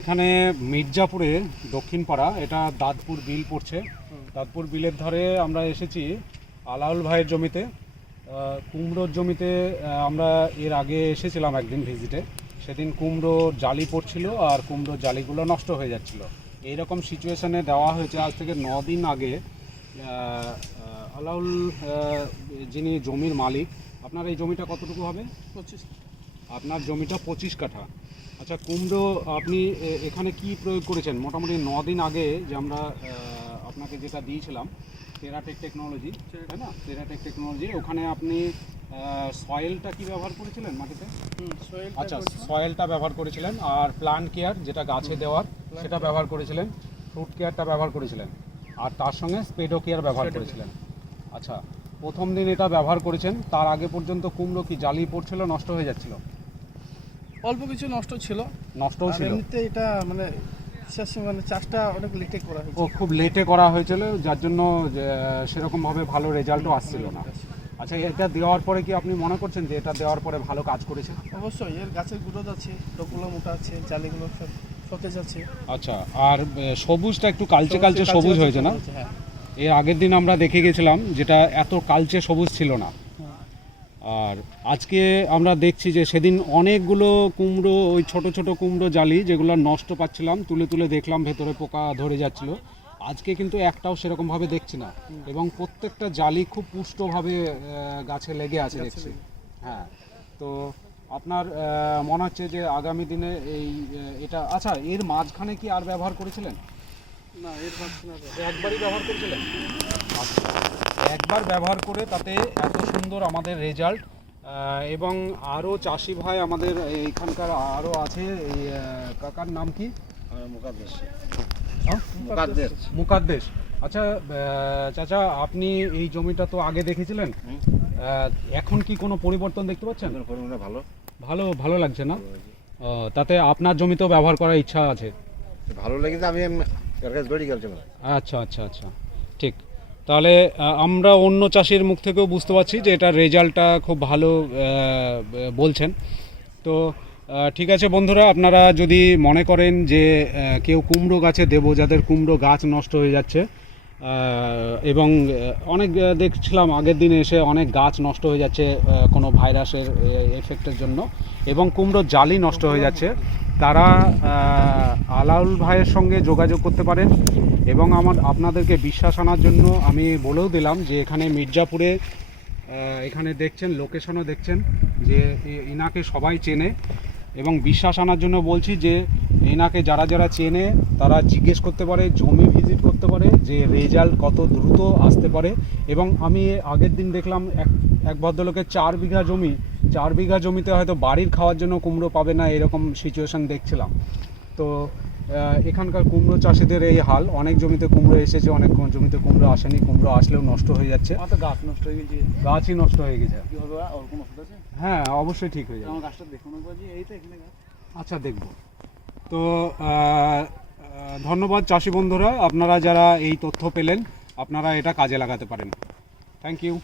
এখানে মির্জাপুরে দক্ষিণ পাড়া, এটা দাঁতপুর বিল পড়ছে। দাঁতপুর বিলের ধারে আমরা এসেছি আলাউল ভাইয়ের জমিতে, কুমড়োর জমিতে। আমরা এর আগে এসেছিলাম একদিন ভিজিটে, সেদিন কুমড়ো জালি পড়ছিল আর কুমড়োর জালিগুলো নষ্ট হয়ে যাচ্ছিল। এইরকম সিচুয়েশানে দেওয়া হয়েছে আজ থেকে 9 দিন আগে। আলাউল যিনি জমির মালিক, আপনার এই জমিটা কতটুকু হবে? 25। আপনার জমিটা 25 কাঠা। আচ্ছা, কুমড়ো আপনি এখানে কি প্রয়োগ করেছেন? মোটামুটি 9 দিন আগে যে আমরা আপনাকে যেটা দিয়েছিলাম টেরাটেক টেকনোলজি, তাই না? টেরাটেক টেকনোলজি, ওখানে আপনি সয়েলটা কি ব্যবহার করেছিলেন মাটিতে? আচ্ছা, সয়েলটা ব্যবহার করেছিলেন, আর প্লান্ট কেয়ার যেটা গাছে দেওয়ার সেটা ব্যবহার করেছিলেন, ফ্রুট কেয়ারটা ব্যবহার করেছিলেন, আর তার সঙ্গে স্পেডো কেয়ার ব্যবহার করেছিলেন। আচ্ছা, প্রথম দিন এটা ব্যবহার করেছেন, তার আগে পর্যন্ত কুমড়ো কি জালি পড়ছিল, নষ্ট হয়ে যাচ্ছিল? অল্প কিছু নষ্টও ছিল। এমনিতে এটা মানে চাষটা অনেক লেটে করা হয়েছে। খুব লেটে করা হয়েছিল, যার জন্য সেরকমভাবে ভালো রেজাল্টও আসছিল না। আচ্ছা, এটা দেওয়ার পরে কি আপনি মনে করছেন যে এটা দেওয়ার পরে ভালো কাজ করেছে? অবশ্যই, এর গাছের গ্রোথ আছে, ডগগুলো মোটা আছে, জালিগুলো সতেজ আছে। আচ্ছা, আর সবুজটা একটু কালচে কালচে সবুজ হয়েছে না? হ্যাঁ, এর আগের দিন আমরা দেখে গেছিলাম যেটা এত কালচে সবুজ ছিল না। আর আজকে আমরা দেখছি যে সেদিন অনেকগুলো কুমড়ো, ওই ছোট ছোট কুমড়ো জালি যেগুলো নষ্ট পাচ্ছিলাম, তুলে তুলে দেখলাম ভেতরে পোকা ধরে যাচ্ছিল। আজকে কিন্তু একটাও সেরকমভাবে দেখছি না, এবং প্রত্যেকটা জালি খুব পুষ্টভাবে গাছে লেগে আছে দেখছি। হ্যাঁ, তো আপনার মনে হচ্ছে যে আগামী দিনে এটা, আচ্ছা, এর মাঝখানে কি আর ব্যবহার করেছিলেন? না, এর মাঝখানে একবারই ব্যবহার করেছিলেন? আচ্ছা, একবার ব্যবহার করে তাতে এত সুন্দর আমাদের রেজাল্ট। এবং আরও চাষি ভাই আমাদের এইখানকার আরও আছে। এই কাকার নাম কি? মুকাদ্দেশ। আচ্ছা চাচা, আপনি এই জমিটা তো আগে দেখেছিলেন, এখন কি কোনো পরিবর্তন দেখতে পাচ্ছেন? ভালো ভালো ভালো লাগছে না? তাতে আপনার জমিতেও ব্যবহার করার ইচ্ছা আছে? ভালো লেগেছে, আমি আচ্ছা আচ্ছা আচ্ছা, ঠিক। তাহলে আমরা অন্য চাষির মুখ থেকেও বুঝতে পারছি যে এটার রেজাল্টটা খুব ভালো বলছেন। তো ঠিক আছে বন্ধুরা, আপনারা যদি মনে করেন যে কেউ কুমড়ো গাছে দেবো, যাদের কুমড়ো গাছ নষ্ট হয়ে যাচ্ছে, এবং অনেক দেখছিলাম আগের দিনে এসে অনেক গাছ নষ্ট হয়ে যাচ্ছে কোনো ভাইরাসের এফেক্টের জন্য, এবং কুমড়ো জালি নষ্ট হয়ে যাচ্ছে, তারা আলাউল ভাইয়ের সঙ্গে যোগাযোগ করতে পারেন। এবং আপনাদেরকে বিশ্বাস আনার জন্য আমি বলেও দিলাম যে এখানে মির্জাপুরে, এখানে দেখছেন লোকেশনও দেখছেন যে এনাকে সবাই চেনে, এবং বিশ্বাস আনার জন্য বলছি যে এনাকে যারা যারা চেনে তারা জিজ্ঞেস করতে পারে, জমি ভিজিট করতে পারে যে রেজাল্ট কত দ্রুত আসতে পারে। এবং আমি আগের দিন দেখলাম এক ভদ্রলোকের 4 বিঘা জমি, 4 বিঘা জমিতে হয়তো বাড়ির খাওয়ার জন্য কুমড়ো পাবে না, এরকম সিচুয়েশান দেখছিলাম। তো এখানকার কুমড়ো চাষিদের এই হাল। অনেক জমিতে কুমড়ো এসেছে, অনেক জমিতে কুমড়ো আসেনি, কুমড়ো আসলেও নষ্ট হয়ে যাচ্ছে। গাছ নষ্ট হয়ে গেছে, গাছই নষ্ট হয়ে গেছে। কি হবে, আর কোনো ওষুধ আছে? হ্যাঁ, অবশ্যই ঠিক হয়ে যাবে। আমার গাছটা দেখুন, এই তো এখানে গাছ। আচ্ছা, দেখব। তো ধন্যবাদ চাষি বন্ধুরা, আপনারা যারা এই তথ্য পেলেন, আপনারা এটা কাজে লাগাতে পারেন। Thank you.